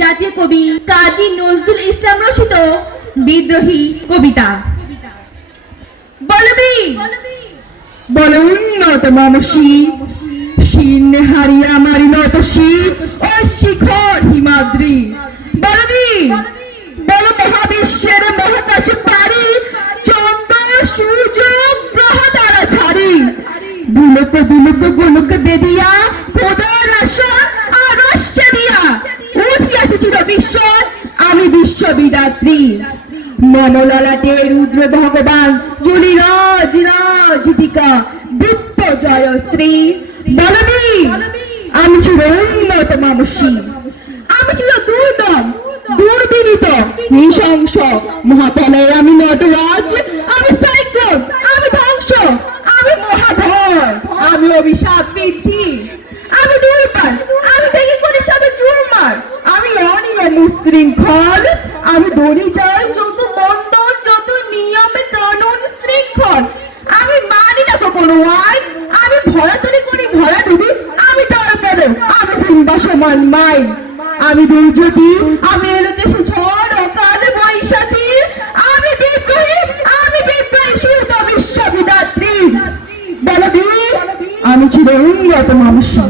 জাতীয় কবি কাজী নজরুল ইসলাম রচিত বিদ্রোহী কবিতা। বলবি বলে উন্নত মানসী শীর্ণে হারিয়া মারি নত শীত ও শিখর হিমাদ্রি। বলবি বল মহাবিশ্বের মহাকাশে পারি চন্দ্র সূর্য গ্রহ তারা ছাড়ি। দুলক দুলক গোলক বেদিয়া খোদার আসন আরশ ছাড়িয়া উঠিয়াছে চির বিশ্ব আমি বিশ্ববিদাত্রী। মমলালাটে রুদ্র ভগবান জুলিরাজ রাজিতিকা দীপ্ত জয়শ্রী। বলবি আমি ছিল উন্নত মানসী আমি ছিল দুর্দম দুর্বিনীত নৃশংস মহাপ্রলয়ে আমি নটরাজ আমি সাইক্লোন আমি ধ্বংস আমি মহাধর আমি অভিশাপ বৃদ্ধি আমি দুর্বল আমি ভেঙে করে সবে চুরমার আমি অনিয়ম উশৃঙ্খল আমি দড়ি যায় যত বন্ধন যত নিয়মে কানুন শৃঙ্খল আমি মানি না কোনো আইন আমি ভরাতরি করি ভরা ডুবি আমি তারপরে আমি ভিনবা সমান মাইন আমি দুর্যোগী আমি এলোদেশে ঝড় অকাল বৈশাখী আমি বিদ্রোহী সুত বিশ্ববিদাত্রী। বলবি আমি ছিল উন্নত মানসী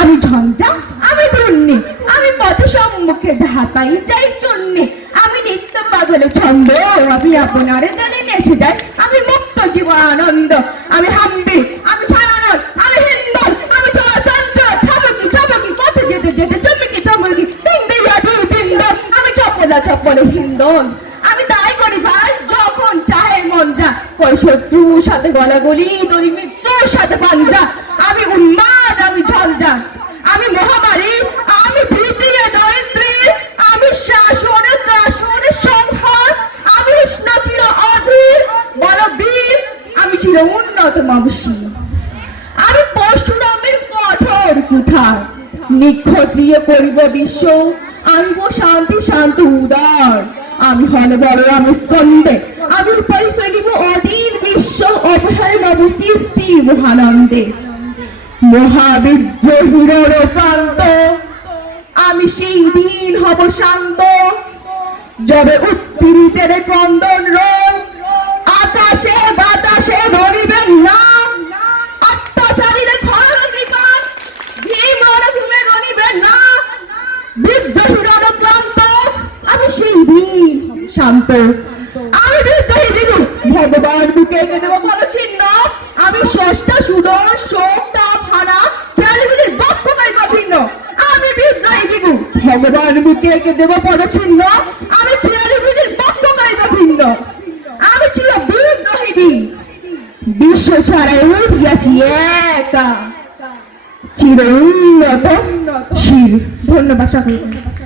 আমি ঝঞ্ঝা আমি ঘূর্ণি আমি পথে সম্মুখে যাহা পাই যাই চন্নি আমি নিত্য পাগলে ছন্দ আমি আপনারে জানে নেচে যাই আমি মুক্ত জীবন আনন্দ আমি হাম্বি আমি ছায়ানল আমি হিন্দল আমি চঞ্চল থামকি ছামকি পথে যেতে যেতে চমকি চমকি হিন্দি রাধু বিন্দ আমি চপলা চপলে হিন্দল আমি তাই করি ভাই যখন চাহে মন যা কই শত্রুর সাথে গলাগলি দলি মৃত্যুর সাথে পাঞ্জা আমি উন্মাদ আমি ঝঞ্ঝা আমি মহামারী আমি ভীতি দরিদ্রী আমি শাসন ত্রাসন সংহার আমি উষ্ণ ছিল অধীর বলবীর আমি ছিল উন্নত মানসী আমি পরশুরামের কঠোর কুঠার নিক্ষত্রিয় করিব বিশ্ব আনিব শান্তি শান্ত উদার আমি হলে বড় আমি স্কন্দে আমি উপরে ফেলিব অধীর বিশ্ব অপহারে নব সৃষ্টি মহানন্দে মহাবিদ্রোহীর প্রান্ত আমি সেই দিন হব শান্ত যবে উৎপীড়িতের ক্রন্দন রোল আকাশে বাতাসে ধরিবেন না অত্যাচারীরা খরণ কৃপা ভীম রণভূমে রণিবেন না বিদ্রোহীর ক্লান্ত আমি সেই দিন হব শান্ত আমি বিদ্রোহী বিদু ভগবান বুকে এঁকে দেব ভালো চিহ্ন আমি ষষ্ঠা সুদর শোক তাপ হানা খেয়ালিবিদের বক্ষ পাইবা ভিন্ন আমি বিদ্রোহী বিদু ভগবান বুকে এঁকে দেব ভালো চিহ্ন আমি খেয়ালিবিদের বক্ষ পাইবা ভিন্ন আমি ছিল বিদ্রোহী বিশ্ব ছাড়াই উঠিয়াছি একা চির উন্নত শির। ধন্যবাদ সকলকে।